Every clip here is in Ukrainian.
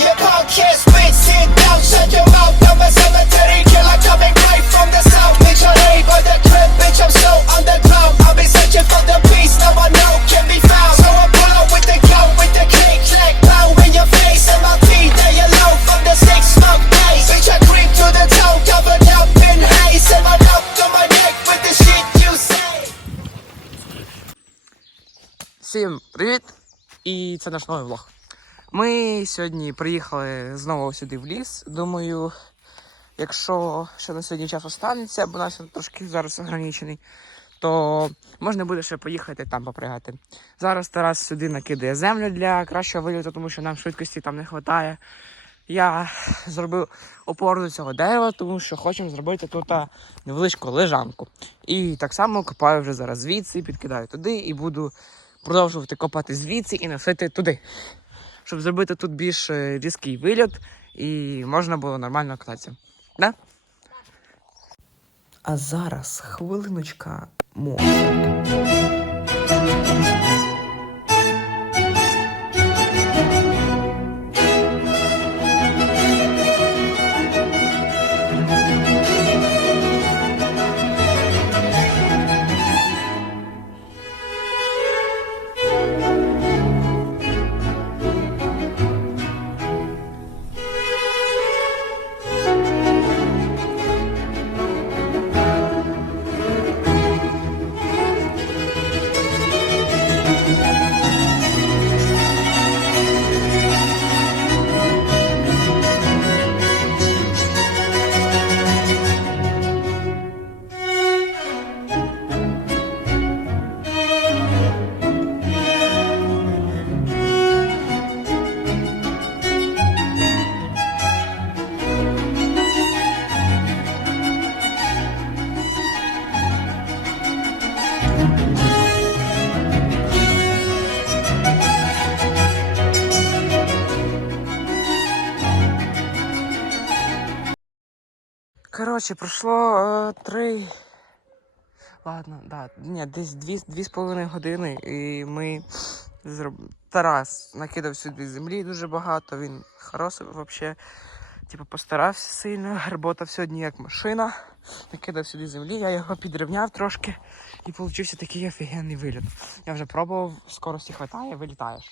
You punk kids, wait, sit down, shut your mouth. I'm a cemetery killer coming right from the south. Bitch, I ain't on the crib, bitch, I'm so underground. I've been searching for the peace, no one know can be found. So I pull up with the gun, with the click, clack, pow in your face, and my teeth, they yellow from the six smoke days. Bitch, I creep to the toe, covered up in haze, and my up to my neck with the shit you say. Всім привіт! І це наш новий влог. Ми сьогодні приїхали знову сюди в ліс. Думаю, якщо ще на сьогодні час останеться, бо нас трошки зараз ограничений, то можна буде ще поїхати там попригати. Зараз Тарас сюди накидає землю для кращого виліту, тому що нам швидкості там не вистачає. Я зробив опору до цього дерева, тому що хочемо зробити тут невеличку лежанку. І так само копаю вже зараз звідси, підкидаю туди і буду продовжувати копати звідси і носити туди. Щоб зробити тут більш е, різкий виліт і можна було нормально кататися. Да? А зараз хвилиночка мови. Коротше, пройшло е, три. Ладно, да, ні, десь дві, дві з половиною години, і ми зроб... Тарас накидав сюди землі дуже багато, він хороший взагалі. Типу постарався сильно, роботав сьогодні як машина, накидав сюди землі, я його підрівняв трошки і получився такий офігенний виліт. Я вже пробував, скорості хватає, вилітаєш.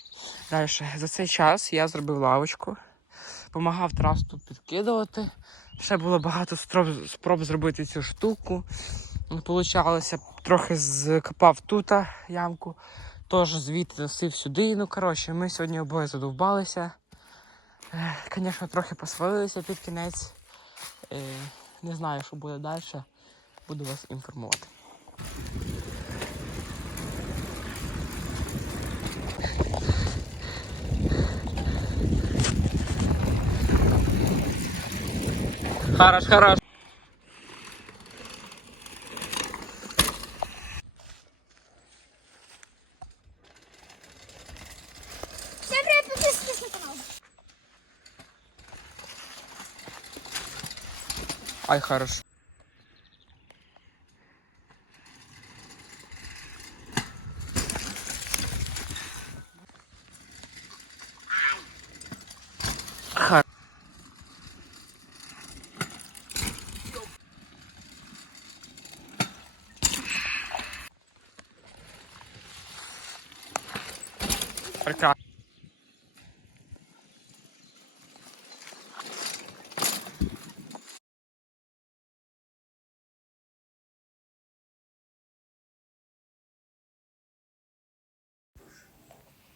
Далі, за цей час я зробив лавочку, допомагав Тарасу підкидувати. Ще було багато спроб, спроб зробити цю штуку. Получалося, трохи закопав тут ямку, теж звідти носив сюди. Ну, коротше, ми сьогодні обоє задовбалися. Звісно, трохи посварилися під кінець. Е, Не знаю, що буде далі. Буду вас інформувати. Хорош, хорош. Всем привет, подписывайтесь на канал. Ай, хорош.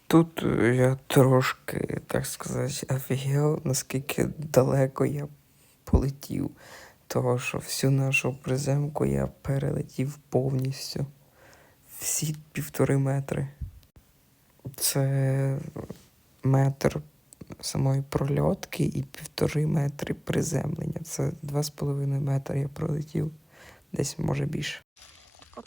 Тут е, я трошки, так сказати, офігел, наскільки далеко я полетів, Того, що всю нашу приземку я перелетів повністю всі півтори метри. Це метр самої прольотки і півтори метри приземлення. Це два з половиною метри я пролетів, десь може більше. По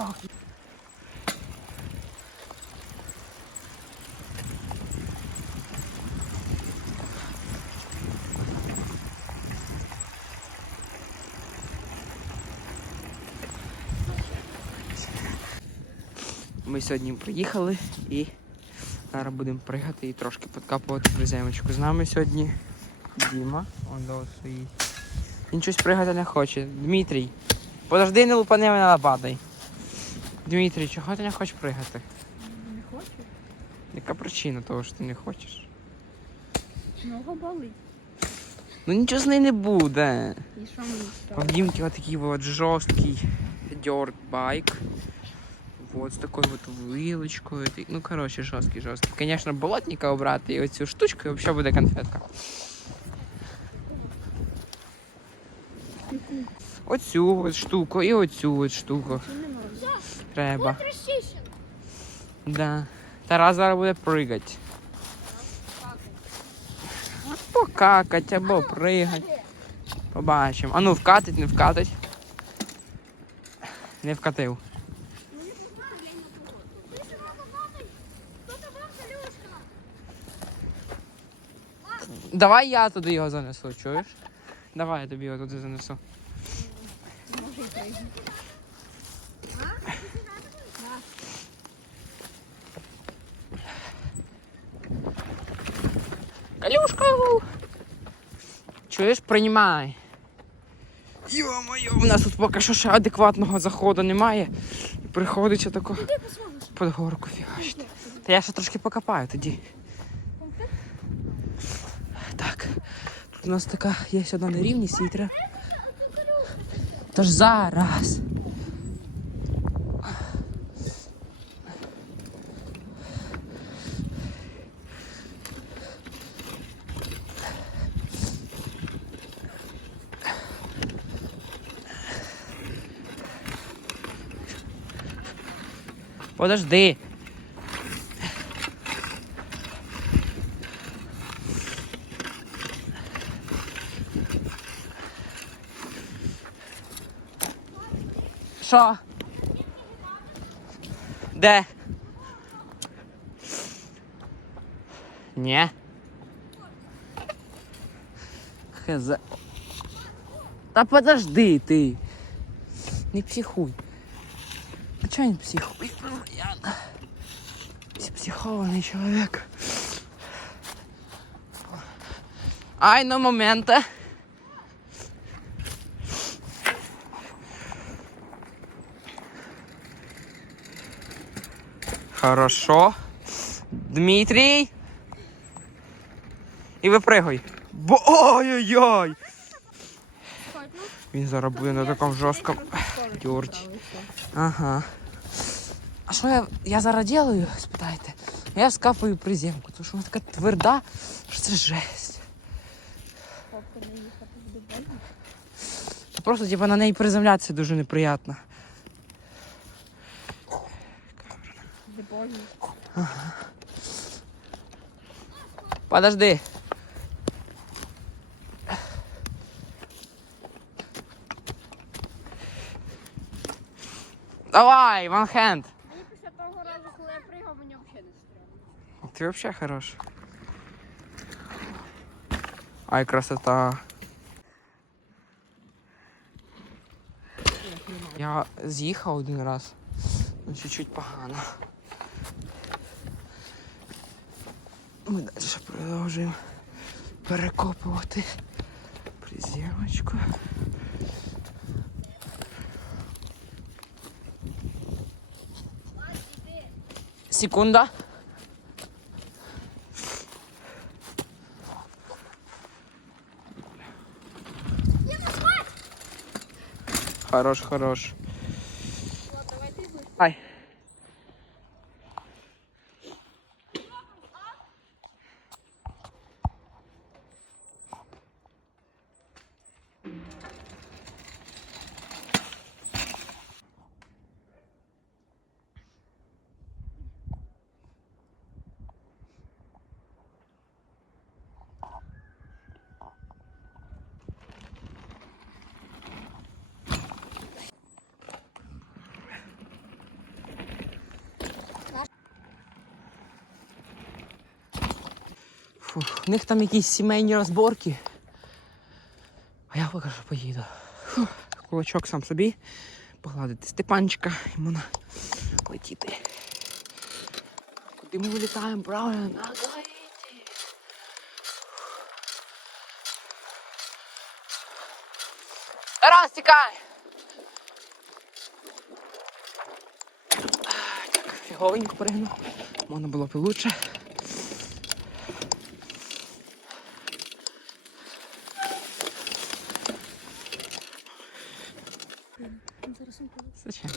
Ми сьогодні приїхали і зараз будемо пригати і трошки підкапувати приземочку. З нами сьогодні Діма, он до своїй. Він щось пригати не хоче. Дмитрій, подожди, не лупани мене лопатой. Дмитрій, чого ти не хочеш пригати? Не хочу. Яка причина того, що ти не хочеш? Нога болить. Ну нічого з неї не буде. І що мені стало? в Дімки вот такий жорсткий дёрт байк. Вот з такою вот вилочкою. Ну, коротше, жорсткий, жорсткий. Звісно, болотника обрати і оцю штучку, і взагалі буде конфетка. Оцю от штуку і оцю от штуку Чи? Треба. Да. Тарас зараз буде пригати. Покакать або пригать. Побачимо. А ну вкатить, не вкатить. Не вкатив. Давай я туди його занесу, чуєш? Давай я тобі його туди занесу. Може і Чуєш, приймай. Йо-моє, у нас тут поки що ще адекватного заходу немає. І приходиться тако під горку фігачити. Та я ще трошки покопаю тоді. Так. Тут у нас така є одна нерівність, і треба. Тож зараз. Подожди. Що? Де? Ні. Хз. Та подожди ти. Не психуй. А чого він психує? Я... Психований чоловік. Ай, на моменте. Хорошо. Дмитрій. І випригуй. Ой-ой-ой! Він буде на такому жорсткому дюрті. Ага. А що я, я зараз делаю, спитаєте? Я скапаю приземку, тому що вона така тверда, що це жесть. Тобто не їхати в Дубай. Та Просто типа на неї приземлятися дуже неприємно. Дебольні. Подожди. Давай, one hand. Ты вообще хорош. Ай, красота. Я з'їхав один раз. Ну, чуть-чуть погано. Ми далі продовжуємо перекопувати приземочку. Секунда. Хорош, хорош. Фух, У них там якісь сімейні розборки. А я поки що поїду. Фух, Кулачок сам собі. Погладити Степанчика і можна летіти. Куди ми вилітаємо, правильно? На Гаїті. Тарас, тікай! Так, фіговенько пригнув. Можна було б і лучше. Зачем?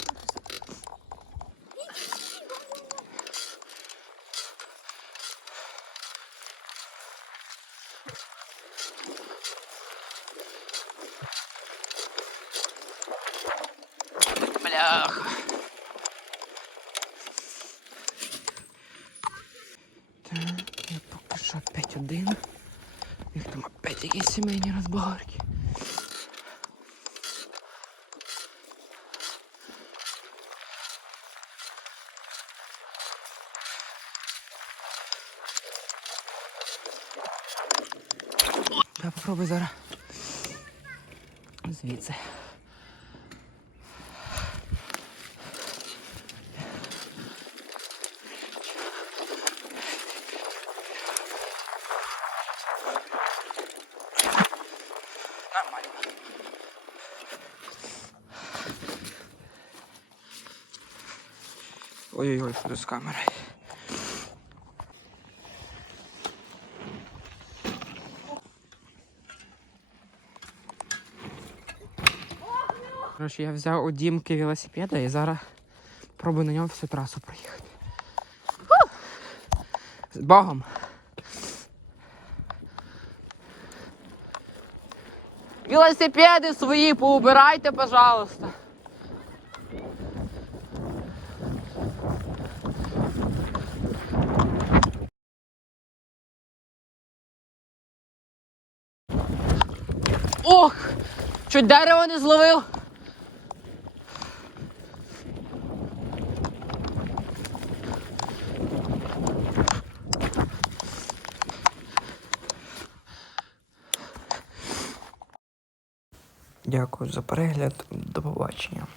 Бляха. Так, я поки що 5-1. Їх там опять якісь сімейні розборки. Я попробую зараз. Звідси. Ой-ой-ой, що з камерою. Коротше, я взяв у Дімки велосипеда і зараз пробую на ньому всю трасу проїхати. З Богом! Велосипеди свої поубирайте, пожалуйста. Ох! Чуть дерево не зловив. Дякую за перегляд. До побачення.